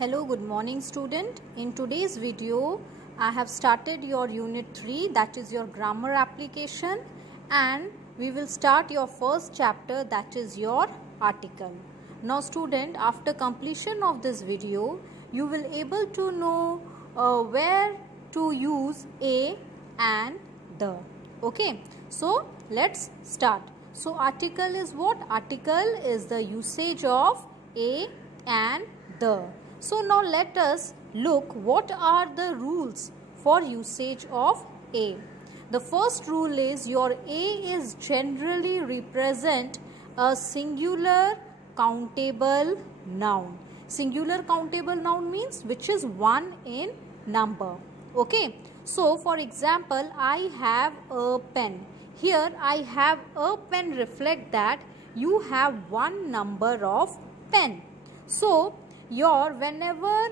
Hello, good morning student. In today's video, I have started your unit 3, that is your grammar application, and we will start your first chapter, that is your article. Now student, after completion of this video, you will able to know where to use a and the. Okay, so let's start. So article is what? Article is the usage of a and the. So now let us look what are the rules for usage of a. The first rule is your a is generally represent a singular countable noun. Singular countable noun means which is one in number. Okay. So for example, I have a pen. Here I have a pen reflect that you have one number of pen. So whenever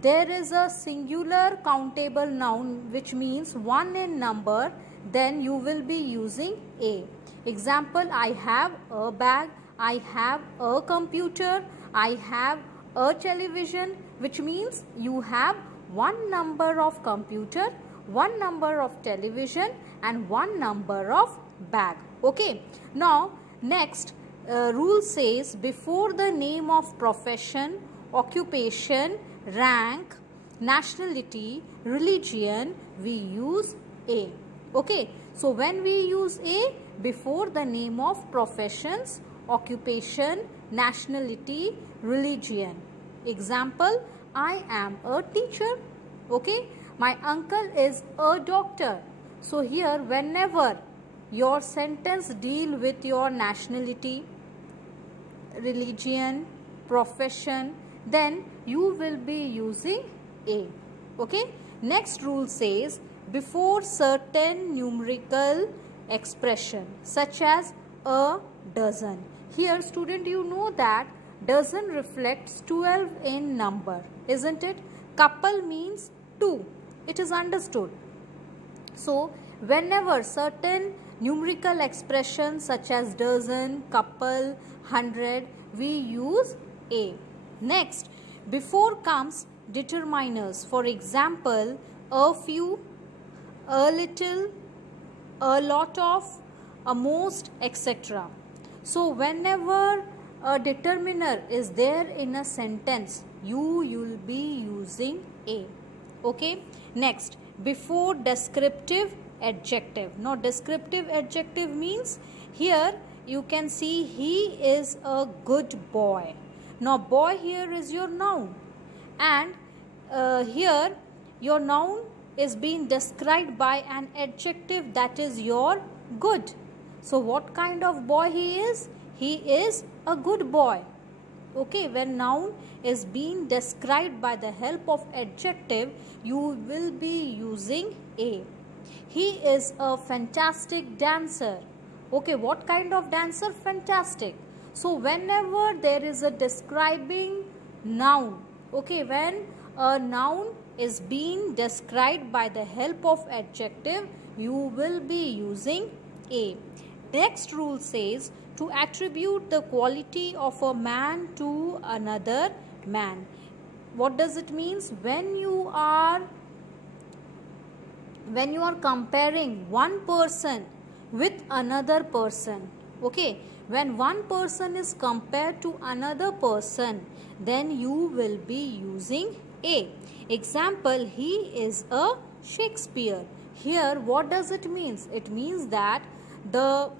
there is a singular countable noun which means one in number, then you will be using a. Example, I have a bag, I have a computer, I have a television, which means you have one number of computer, one number of television and one number of bag. Okay. Now next rule says before the name of profession, occupation, rank, nationality, religion, we use a. Okay. So when we use a before the name of professions, occupation, nationality, religion. Example, I am a teacher. Okay. My uncle is a doctor. So here whenever your sentence deal with your nationality, religion, profession, then you will be using a. Okay. Next rule says before certain numerical expression such as a dozen. Here student, you know that dozen reflects 12 in number, isn't it? Couple means 2. It is understood. So whenever certain numerical expressions such as dozen, couple, 100, we use a. Next, before comes determiners. For example, a few, a little, a lot of, a most, etc. So whenever a determiner is there in a sentence, you will be using a. Okay. Next, before descriptive adjective. Now descriptive adjective means here you can see he is a good boy. Now boy here is your noun, and here your noun is being described by an adjective, that is your good. So what kind of boy he is? He is a good boy. Okay, when noun is being described by the help of adjective, you will be using a. He is a fantastic dancer. Okay, what kind of dancer? Fantastic. So whenever there is a describing noun, okay, when a noun is being described by the help of adjective, you will be using a. Next rule says to attribute the quality of a man to another man. What does it mean? When you are comparing one person with another person, okay, when one person is compared to another person, then you will be using a. Example, he is a Shakespeare. Here what does it mean? It means that the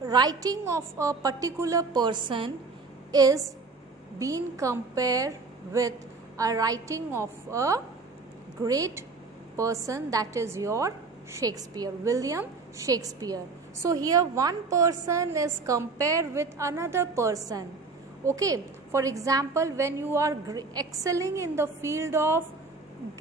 writing of a particular person is being compared with a writing of a great person, that is your Shakespeare, William Shakespeare. So here one person is compared with another person. Okay. For example, when you are excelling in the field of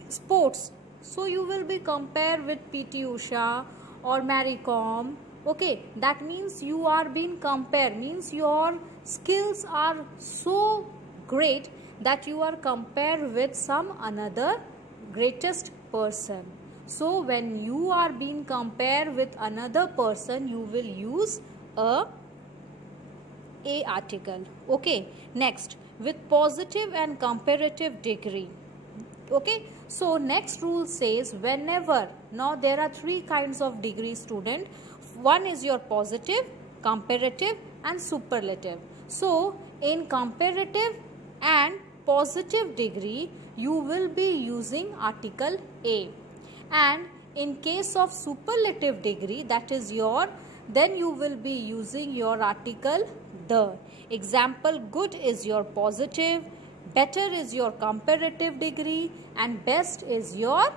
sports, so you will be compared with P.T. Usha or Mary Kom. Okay. That means you are being compared, means your skills are so great that you are compared with some another greatest person. So when you are being compared with another person, you will use a article. Okay. Next, with positive and comparative degree. Okay, so next rule says whenever, now there are three kinds of degree, student. One is your positive, comparative and superlative. So in comparative and positive degree you will be using article A, and in case of superlative degree, that is your, then you will be using your article the. Example, good is your positive, better is your comparative degree and best is your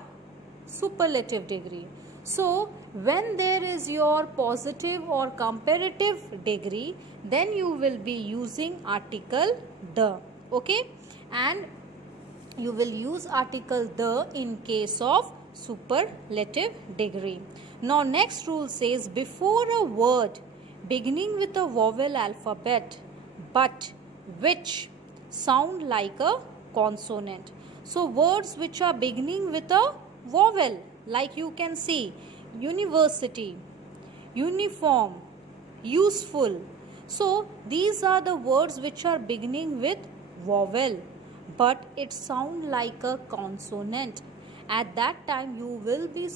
superlative degree. So when there is your positive or comparative degree, then you will be using article the. Okay, and you will use article the in case of superlative degree. Now next rule says before a word beginning with a vowel alphabet but which sound like a consonant. So words which are beginning with a vowel, like you can see university, uniform, useful. So these are the words which are beginning with vowel but it sound like a consonant. At that time you will be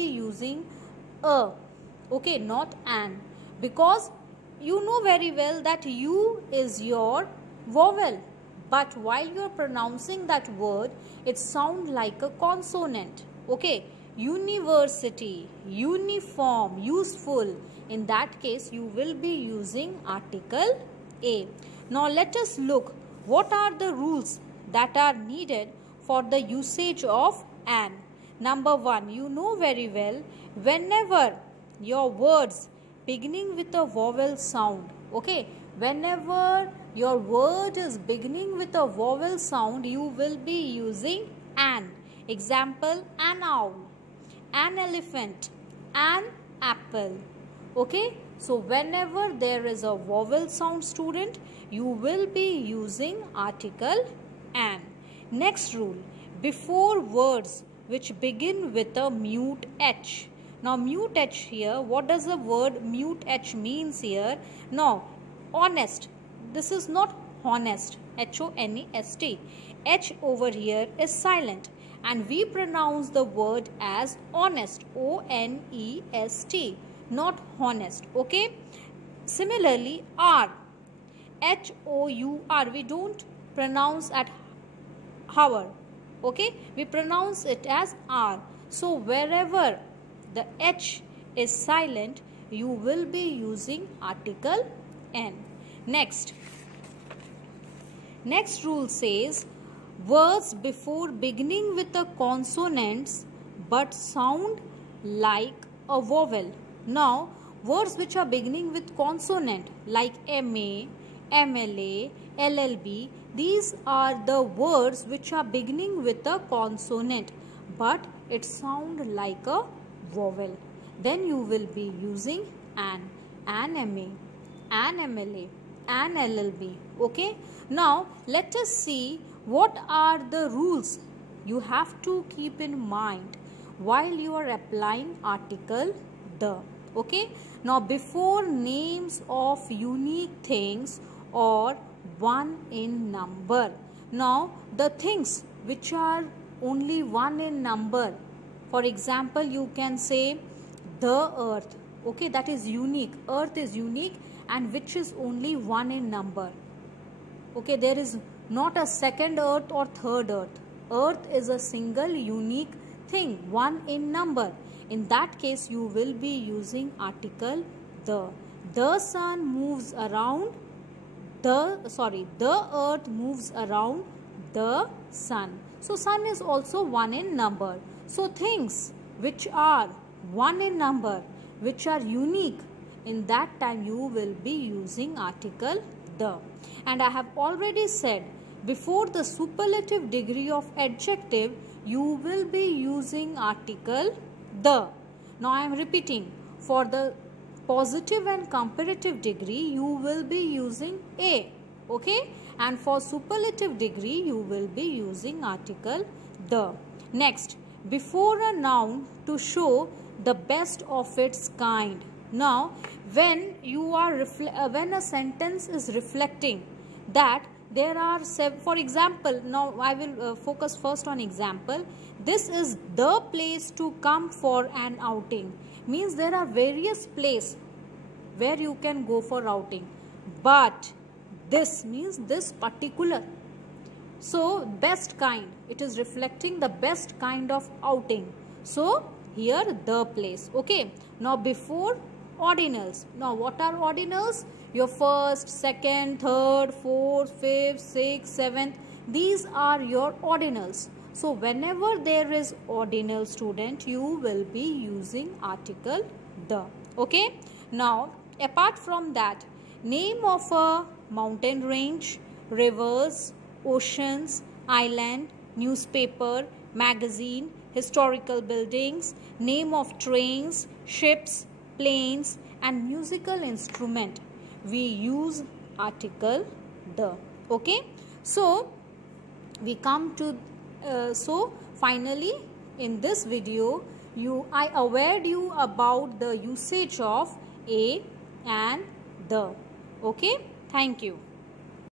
using a, okay, not an, because you know very well that U is your vowel, but while you are pronouncing that word it sound like a consonant. Okay, university, uniform, useful, in that case you will be using article A. Now let us look what are the rules that are needed for the usage of an. Number one, you know very well, whenever your words beginning with a vowel sound, okay, whenever your word is beginning with a vowel sound, you will be using an. Example, an owl, an elephant, an apple. Okay, so whenever there is a vowel sound, student, you will be using article an. Next rule, before words which begin with a mute H. Now mute H here, what does the word mute H means here? Now honest, this is not honest, H-O-N-E-S-T. H over here is silent and we pronounce the word as honest, O-N-E-S-T, not honest. Okay, similarly R, H-O-U-R, we don't pronounce at hour, okay, we pronounce it as R. So wherever the H is silent, you will be using article N. Next rule says words before beginning with the consonants but sound like a vowel. Now words which are beginning with consonant like MA, MLA, LLB, these are the words which are beginning with a consonant but it sound like a vowel. Then you will be using an MA, an MLA, an LLB. Okay, now let us see what are the rules you have to keep in mind while you are applying article the. Okay, now before names of unique things or one in number. Now the things which are only one in number, for example you can say the earth, okay, that is unique, earth is unique and which is only one in number. Okay, there is not a second earth or third earth. Earth is a single unique thing, one in number. In that case you will be using article the. The sun moves around the earth moves around the sun. So sun is also one in number. So things which are one in number, which are unique, in that time you will be using article the. And I have already said before the superlative degree of adjective you will be using article the. Now I am repeating, for the positive and comparative degree you will be using a, okay, and for superlative degree you will be using article the. Next, before a noun to show the best of its kind. Now when you are when a sentence is reflecting that there are for example, now I will focus first on example. This is the place to come for an outing, means there are various places where you can go for outing, but this means this particular. So best kind, it is reflecting the best kind of outing. So here the place. Okay, now before ordinals. Now what are ordinals? Your first, second, third, fourth, fifth, sixth, seventh, these are your ordinals. So whenever there is ordinal, student, you will be using article the. Okay, now apart from that, name of a mountain range, rivers, oceans, island, newspaper, magazine, historical buildings, name of trains, ships, planes, and musical instrument, we use article the. Okay, so we come to so finally in this video I awared you about the usage of a and the. Okay, thank you.